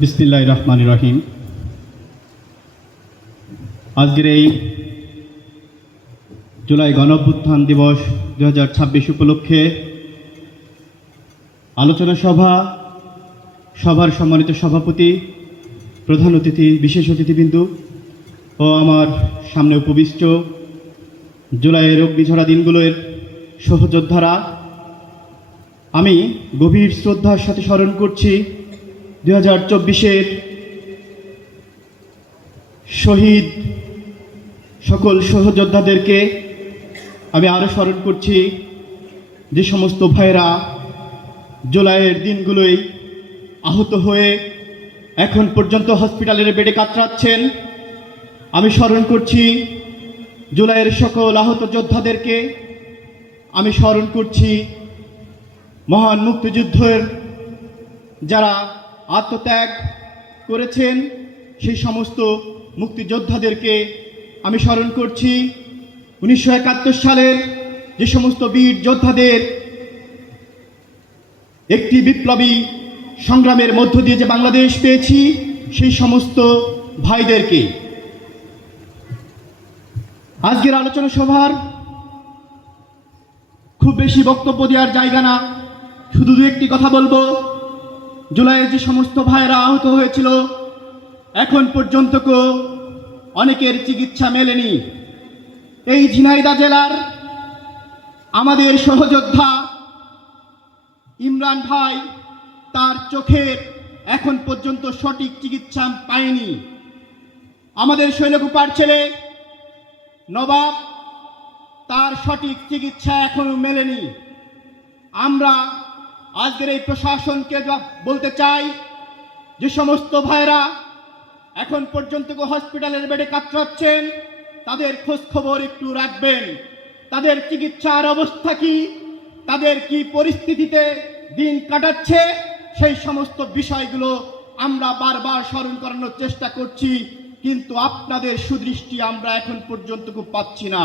বিসমিল্লাহির রহমানির রহিম। আজকের এই জুলাই গণঅভ্যুত্থান দিবস 2026 উপলক্ষে আলোচনা সভার সম্মানিত সভাপতি, প্রধান অতিথি, বিশেষ অতিথিবৃন্দ ও আমার সামনে উপবিষ্ট জুলাইয়ের অগ্নিঝরা দিনগুলোর সহযোদ্ধারা, আমি গভীর শ্রদ্ধার সাথে স্মরণ করছি 2024-এর শহীদ সকল সহযোদ্ধাদেরকে। আমি আরও স্মরণ করছি যে সমস্ত ভাইরা জুলাইয়ের দিনগুলোই আহত হয়ে এখন পর্যন্ত হসপিটালের বেডে কাতরাচ্ছেন। আমি স্মরণ করছি জুলাইয়ের সকল আহত যোদ্ধাদেরকে। আমি স্মরণ করছি মহান মুক্তিযুদ্ধের যারা আত্মত্যাগ করেছেন সেই সমস্ত মুক্তিযোদ্ধাদেরকে। আমি স্মরণ করছি 1971 সালের যে সমস্ত বীর যোদ্ধাদের একটি বিপ্লবী সংগ্রামের মধ্য দিয়ে যে বাংলাদেশ পেয়েছি সেই সমস্ত ভাইদেরকে। আজকের আলোচনা সভার খুব বেশি বক্তব্য দেওয়ার জায়গা না, শুধু দু একটি কথা বলবো। জুলাইয়ে যে সমস্ত ভাইয়েরা আহত হয়েছিল এখন পর্যন্ত অনেকের চিকিৎসা মেলেনি। এই ঝিনাইদহ জেলার আমাদের সহযোদ্ধা ইমরান ভাই তার চোখের এখন পর্যন্ত সঠিক চিকিৎসা পায়নি। আমাদের শৈলকুপার ছেলে নবাব, তার সঠিক চিকিৎসা এখনো মেলেনি। আমরা আজকের এই প্রশাসনকে বলতে চাই, যে সমস্ত ভাইরা এখন পর্যন্ত হসপিটালের বেডে কাতরাচ্ছেন তাদের খোঁজ খবর একটু রাখবেন। তাদের চিকিৎসার অবস্থা কি, তাদের কি পরিস্থিতিতে দিন কাটাচ্ছে, সেই সমস্ত বিষয়গুলো আমরা বারবার স্মরণ করানোর চেষ্টা করছি, কিন্তু আপনাদের সুদৃষ্টি আমরা এখন পর্যন্ত পাচ্ছি না।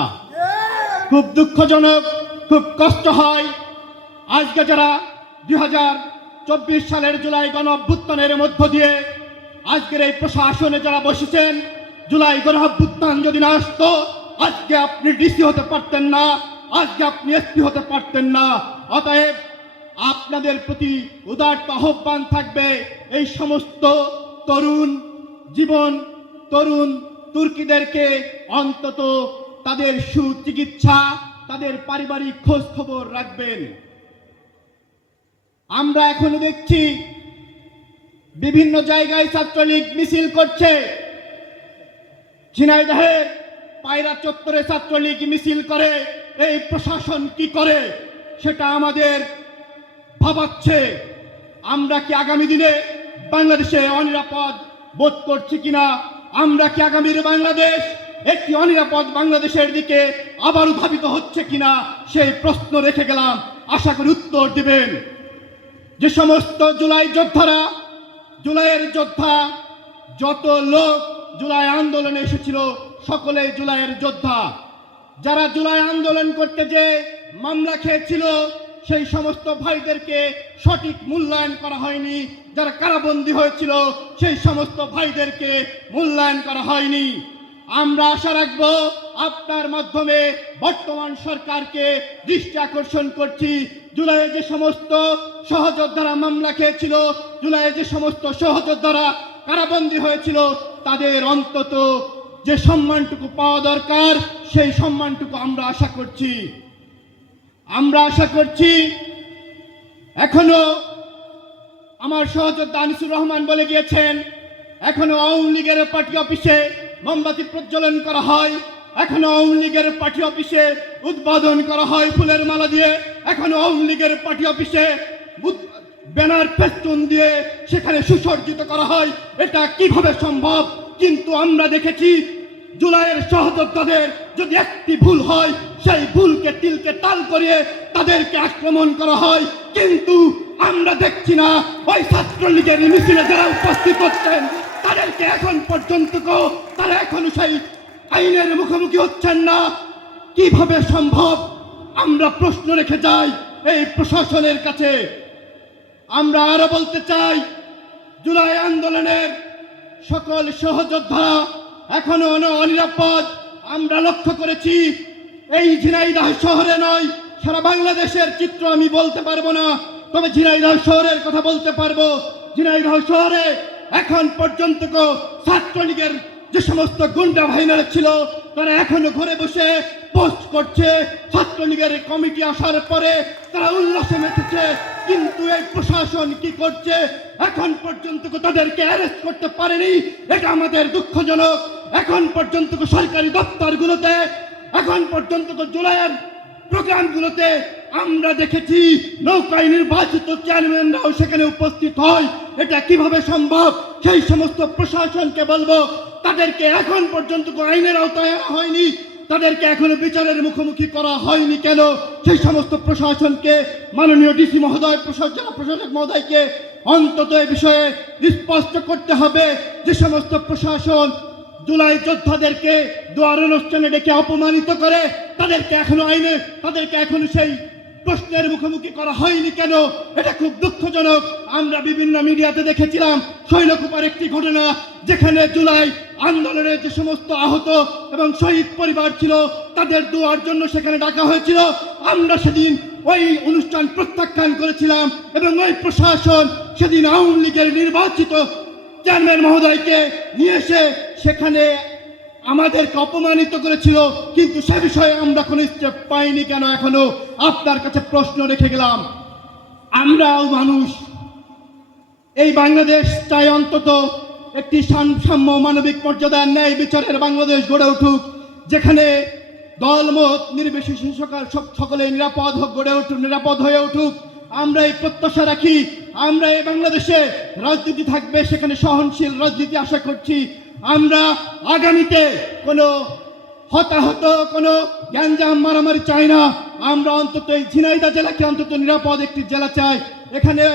খুব দুঃখজনক, খুব কষ্ট হয়। আজকে যারা 2024 সালের জুলাই গণ অভ্যুত্থানের মধ্য দিয়ে আজকের এই প্রশাসনে যারা বসেছেন, জুলাই গণ অভ্যুত্থান যদি না আসতো আজকে আপনি ডিসি হতে পারতেন না, আজকে আপনি এসপি হতে পারতেন না। অতএব আপনাদের প্রতি উদাত্ত আহ্বান থাকবে, এই সমস্ত তরুণ তুর্কিদেরকে অন্তত তাদের সুচিকিৎসা, তাদের পারিবারিক খোঁজ খবর রাখবেন। আমরা এখনো দেখছি বিভিন্ন জায়গায় ছাত্রলীগ মিছিল করছে। ঝিনাইদহের পায়রা চত্বরে ছাত্রলীগ মিছিল করে, এই প্রশাসন কি করে সেটা আমাদের ভাবাচ্ছে। আমরা কি আগামী দিনে বাংলাদেশে অনিরাপদ বোধ করছি কিনা, আমরা কি আগামীর বাংলাদেশ একটি অনিরাপদ বাংলাদেশের দিকে আবারও ধাবিত হচ্ছে কিনা সেই প্রশ্ন রেখে গেলাম। আশা করি উত্তর দিবেন। যে সমস্ত জুলাইয়ের যোদ্ধা, যত লোক জুলাই আন্দোলনে এসেছিল সকলেই জুলাইয়ের যোদ্ধা। যারা জুলাই আন্দোলন করতে যে মামলা খেয়েছিল সেই সমস্ত ভাইদেরকে সঠিক মূল্যায়ন করা হয়নি। যারা কারাবন্দী হয়েছিল সেই সমস্ত ভাইদেরকে মূল্যায়ন করা হয়নি। আমরা আশা রাখব আপনার মাধ্যমে বর্তমান সরকারকে দৃষ্টি আকর্ষণ করছি, জুলাইয়ে যে সমস্ত সহযোদ্ধারা মামলা খেয়েছিল, জুলাইয়ে যে সমস্ত সহযোদ্ধারা কারাবন্দী হয়েছিল, তাদের অন্তত যে সম্মানটুকু পাওয়া দরকার সেই সম্মানটুকু আমরা আশা করছি। এখনো আমার সহযোদ্ধা আনিসুর রহমান বলে গিয়েছেন, এখনো আওয়ামী লীগের পার্টি অফিসে মোমবাতি প্রজ্বলন করা হয়, এখনো আওয়ামী লীগের পার্টি অফিসে উদ্বোধন করা হয় ফুলের মালা দিয়ে, এখনো আওয়ামী লীগের পার্টি অফিসে ব্যানার ফেস্টুন দিয়ে সেখানে সুসজ্জিত করা হয়। এটা কিভাবে সম্ভব? কিন্তু আমরা দেখেছি জুলাইয়ের সহযোদ্ধাদের যদি একটি ভুল হয় সেই ভুলকে তিলকে তাল করিয়ে তাদেরকে আক্রমণ করা হয়। কিন্তু আমরা দেখছি না ওই ছাত্রলীগের মিছিলে যারা উপস্থিত হচ্ছেন তাদেরকে এখন পর্যন্ত তারা এখনো সেই আইনের মুখোমুখি হচ্ছেন না। কিভাবে সম্ভব? আমরা প্রশ্ন রেখে যাই এই প্রশাসনের কাছে। আমরা আরো বলতে চাই, জুলাই আন্দোলনের সকল সহযোদ্ধারা এখনো অনিরাপদ। আমরা লক্ষ্য করেছি এই ঝিনাইদহ শহরে নয়, সারা বাংলাদেশের চিত্র আমি বলতে পারবো না, তবে ঝিনাইদহ শহরের কথা বলতে পারবো। ঝিনাইদহ শহরে এখন পর্যন্ত ছাত্রলীগের যে সমস্ত গুন্ডা বাহিনীরা ছিল তারা এখনো ঘরে বসে পোস্ট করছে। ছাত্রলীগের কমিটি আসার পরে তারা উল্লাসে মেতেছে, কিন্তু এই প্রশাসন কি করছে? এখন পর্যন্ত তাদেরকে অ্যারেস্ট করতে পারেনি। এটা আমাদের দুঃখজনক। এখন পর্যন্ত সরকারি দপ্তরগুলোতে, এখন পর্যন্ত জুলাইয়ের প্রোগ্রামগুলোতে আমরা দেখেছি নৌকায় নির্বাচিত চেয়ারম্যানরাও সেখানে উপস্থিত হয়। এটা কিভাবে সম্ভব? সেই সমস্ত প্রশাসনকে বলবো, তাদেরকে এখন পর্যন্ত আইনের আওতায় আনা হয়নি, তাদেরকে এখনো বিচারের মুখোমুখি করা হয়নি কেন? সেই সমস্ত প্রশাসনকে মাননীয় ডিসি মহোদয়, জেলা প্রশাসক মহোদয়কে অন্তত এই বিষয়ে স্পষ্ট করতে হবে যে সমস্ত প্রশাসন জুলাই যোদ্ধাদেরকে দোয়ার অনুষ্ঠানে ডেকে অপমানিত করে তাদেরকে এখনো সেই প্রশ্নের মুখোমুখি করা হয়নি কেন? এটা খুব দুঃখজনক। আমরা বিভিন্ন মিডিয়াতে দেখেছিলাম শৈলকুপার একটি ঘটনা, যেখানে জুলাই আন্দোলনের যে সমস্ত আহত এবং শহীদ পরিবার ছিল তাদের দোয়ার জন্য সেখানে ডাকা হয়েছিল। আমরা সেদিন ওই অনুষ্ঠান প্রত্যাখ্যান করেছিলাম এবং ওই প্রশাসন সেদিন আওয়ামী লীগের নির্বাচিত চেয়ারম্যান মহোদয়কে নিয়ে এসে সেখানে আমাদেরকে অপমানিত করেছিল, কিন্তু সে বিষয়ে আমরা কোনো স্টেপ পাইনি কেন? এখনো আপনার কাছে প্রশ্ন রেখে গেলাম। আমরাও মানুষ, এই বাংলাদেশ চাই অন্তত একটি সাম্য মানবিক মর্যাদার ন্যায় বিচারের বাংলাদেশ গড়ে উঠুক, যেখানে দলমত নির্বিশেষে সকলে নিরাপদ হয়ে উঠুক। আমরা এই প্রত্যাশা রাখি। আমরা এই বাংলাদেশে রাজনীতি থাকবে, সেখানে সহনশীল রাজনীতি আশা করছি। আমরা আগামীতে কোনো হতাহত, কোনো গ্যাঞ্জাম মারামারি চাই না। আমরা অন্তত এই ঝিনাইদহ জেলাকে অন্তত নিরাপদ একটি জেলা চাই। এখানে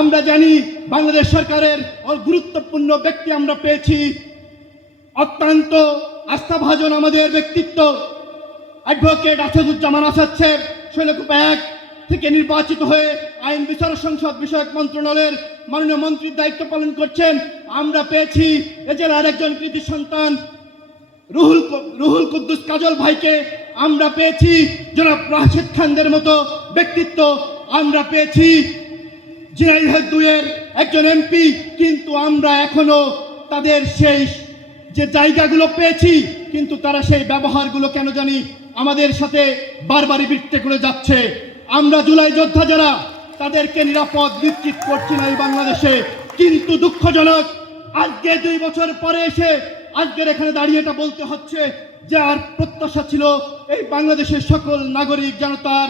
আমরা জানি বাংলাদেশ সরকারের গুরুত্বপূর্ণ ব্যক্তি আমরা পেয়েছি, অত্যন্ত আস্থাভাজন আমাদের ব্যক্তিত্ব অ্যাডভোকেট আসাদুজ্জামান আসাদ সাহেব শৈলকুপা 1 থেকে নির্বাচিত হয়ে আইন বিচার সংসদ বিষয়ক মন্ত্রণালয়ের মাননীয় মন্ত্রীর দায়িত্ব পালন করছেন। আমরা পেয়েছি এ জেলার একজন কৃতি সন্তান রুহুল কুদ্দুস কাজল ভাইকে, আমরা পেয়েছি জনাব রাশেদ খানদের মতো ব্যক্তিত্ব, আমরা পেয়েছি ঝিনাইদহ 2-এর একজন এমপি, কিন্তু আমরা এখনো তাদের সেই যে জায়গাগুলো পেয়েছি, কিন্তু তারা সেই ব্যবহারগুলো কেন জানি আমাদের সাথে বারবারই বৃত্তে করে যাচ্ছে। আমরা জুলাই যোদ্ধা যারা, তাদেরকে নিরাপদ নিশ্চিত করছি না এই বাংলাদেশে। কিন্তু দুঃখজনক, আজকে 2 বছর পরে এসে আজকের এখানে দাঁড়িয়ে এটা বলতে হচ্ছে যে আর প্রত্যাশা ছিল এই বাংলাদেশের সকল নাগরিক যেন তার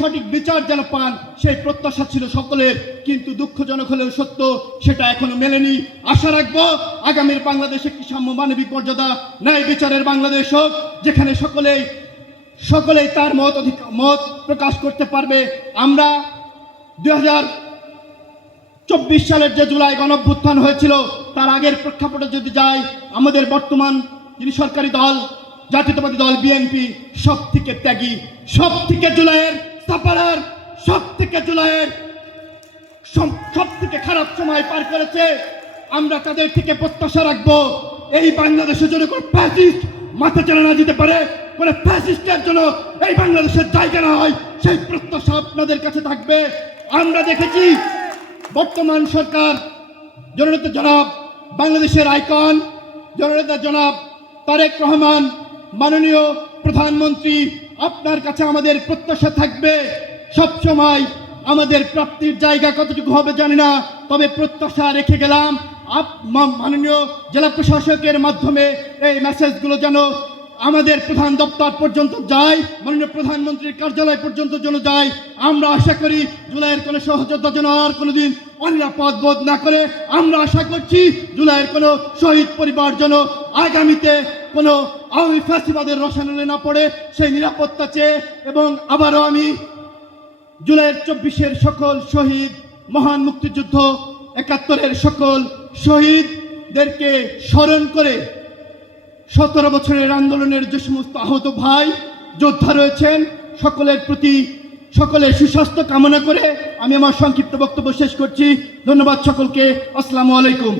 সঠিক বিচার যেন পান, সেই প্রত্যাশা ছিল সকলের। কিন্তু দুঃখজনক হলেও সত্য, সেটা এখনো মেলেনি। আশা রাখবো আগামীর বাংলাদেশ একটি সাম্য মানবিক মর্যাদা ন্যায় বিচারের বাংলাদেশ হোক, যেখানে সকলেই তার মত প্রকাশ করতে পারবে। আমরা 2024 সালের যে জুলাই গণঅভ্যুত্থান হয়েছিল তার আগের প্রেক্ষাপটে যদি যাই, আমাদের বর্তমান যিনি সরকারি দল জাতীয়তাবাদী দল বিএনপি সব থেকে ত্যাগী, সব থেকে জুলাইয়ের সাপারার, সব থেকে খারাপ সময় পার করেছে। আমরা তাদের থেকে প্রত্যাশা রাখবো এই বাংলাদেশের জন্য কোনো ফ্যাসিস্ট মাথা চালা না দিতে পারে, কোনো ফ্যাসিস্টের জন্য এই বাংলাদেশের জায়গা না হয়, সেই প্রত্যাশা আপনাদের কাছে থাকবে। আমরা দেখেছি বর্তমান সরকার জননেতা জনাব বাংলাদেশের আইকন জননেতা জনাব তারেক রহমান, মাননীয় প্রধানমন্ত্রী, আপনার কাছে আমাদের প্রত্যাশা থাকবে সবসময়। আমাদের প্রাপ্তির জায়গা কতটুকু হবে জানি না, তবে প্রত্যাশা রেখে গেলাম মাননীয় জেলা প্রশাসকের মাধ্যমে এই মেসেজগুলো যেন আমাদের প্রধান দপ্তর পর্যন্ত যায়, মাননীয় প্রধানমন্ত্রীর কার্যালয় পর্যন্ত যেন যায়। আমরা আশা করি জুলাইয়ের কোনো সহযোদ্ধা যেন আর কোনোদিন অনিরাপদ বোধ না করে। আমরা আশা করছি জুলাইয়ের কোনো শহীদ পরিবার যেন আগামীতে কোনো আওয়ামী ফ্যাসিবাদের রসায়নে না পড়ে, সেই নিরাপত্তা চেয়ে। এবং আবারও আমি জুলাইয়ের 24-এর সকল শহীদ, মহান মুক্তিযুদ্ধ 71-এর সকল শহীদদেরকে স্মরণ করে 17 বছরের আন্দোলনের যে সমস্ত আহত ভাই যোদ্ধা রয়েছেন সকলের প্রতি সকলের সুস্বাস্থ্য কামনা করে আমি আমার সংক্ষিপ্ত বক্তব্য শেষ করছি। ধন্যবাদ সকলকে। আসসালামু আলাইকুম।